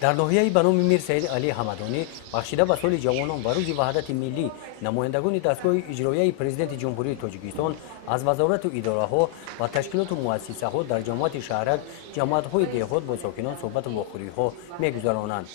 در ناحیه به نام میر سید علی حمدانی بخشیده به سال جوانان و روز وحدت ملی نمایندگان دستگاه اجرایی پرزیدنت جمهوری تاجیکستان از وزارت و اداره ها و تشکیلات و مؤسسه ها در جماعت شهرک جماعت های دهات با ساکنان صحبت واخوری ها میگذرانند.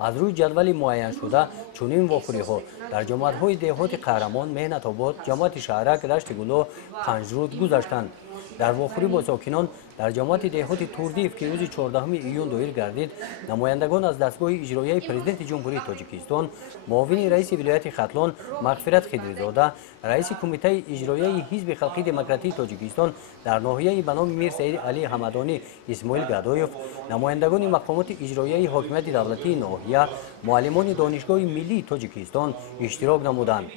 از روی جدول معین شده چنین واخوری ها در جماعت های دهات قهرمان، مهنت آباد، جماعت شهرک، رشت گلو 5 روز گذشتند. در واخوری با ساکنان در جماعت دهات توردیف که روز 14 ایون دایر گردید، نمایندگان از دستگاه اجرایی پرزیدنت جمهوری تاجیکستان، معاون رئیس ولایت ختلان مغفرت خضریزاده، رئیس کمیته اجرایی حزب خلقی دموکراتیک تاجیکستان در ناحیه به نام میر سید علی حمدانی اسماعیل گدایف، نمایندگان مقامات اجرایی حاکمیت دولتی ناحیه، معلمان دانشگاه ملی تاجیکستان اشتراک نمودند.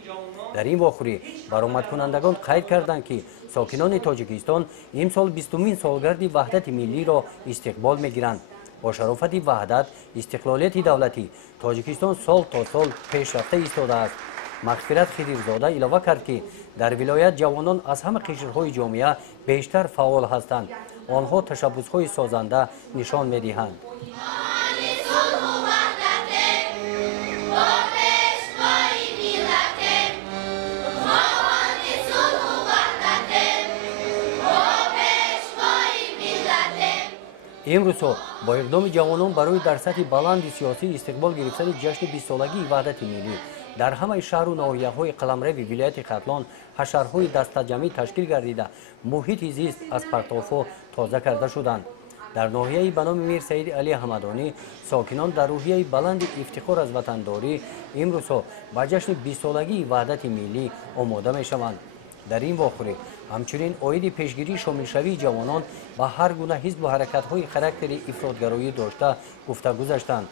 در این واخوری برآمد کنندگان قید کردند که ساکنان تاجیکستان امسال 20مین سالگرد وحدت ملی را استقبال می‌گیرند. با شرافت وحدت استقلالیت دولتی تاجیکستان سال تا سال پیشرفته ایستاده است. مغفرت خضریزاده علاوه کرد که در ولایت جوانان از همه قشرهای جامعه بیشتر فعال هستند. آنها تشبس‌های سازنده نشان می‌دهند. امروز با اقدام جوانان برای در سطح بلند سیاسی استقبال گرفتن جشن 20 سالگی وحدت ملی در همه شهر و ناحیه‌های قلمرو ولایت ختلان حشرهای دسته‌جمعی تشکیل گردیده محیط زیست از پرتوفا تازه کرده شدند. در ناحیه به نام میر سید علی حمدانی ساکنان در روحیه بلند افتخار از وطنداری امروز با جشن 20 سالگی وحدت ملی آماده می‌شوند. در این واخوری همچنین عاید پیشگیری شامل شوی جوانان با هر گونه حزب و حرکت‌های خاراکتر افراط‌گرایی داشته گفته گذاشتند.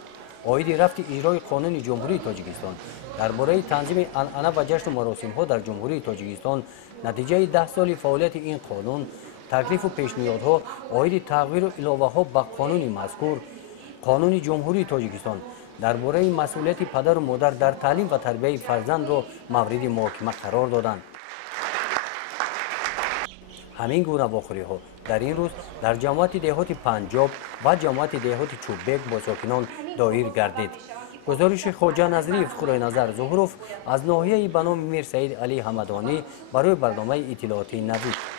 عاید رفت اجرای قانون جمهوری تاجیکستان درباره تنظیم عنعنه و جشن و مراسم‌ها در جمهوری تاجیکستان، نتیجه 10 سال فعالیت این قانون، تکلیف و پیشنهادها، عاید تغییر و علاوه‌ها به قانون مذکور، قانون جمهوری تاجیکستان درباره مسئولیت پدر و مادر در تعلیم و تربیت فرزند را مورد محاکمه قرار دادند. همین گونه واخوری ها در این روز در جماعت دهات پنجاب و جماعت دهات چوبک با ساکنان دایر گردید. گزارش خواجه نظری خدای نظر ظهروف از ناحیه به نام میر سید علی حمدانی برای برنامه اطلاعاتی نوید.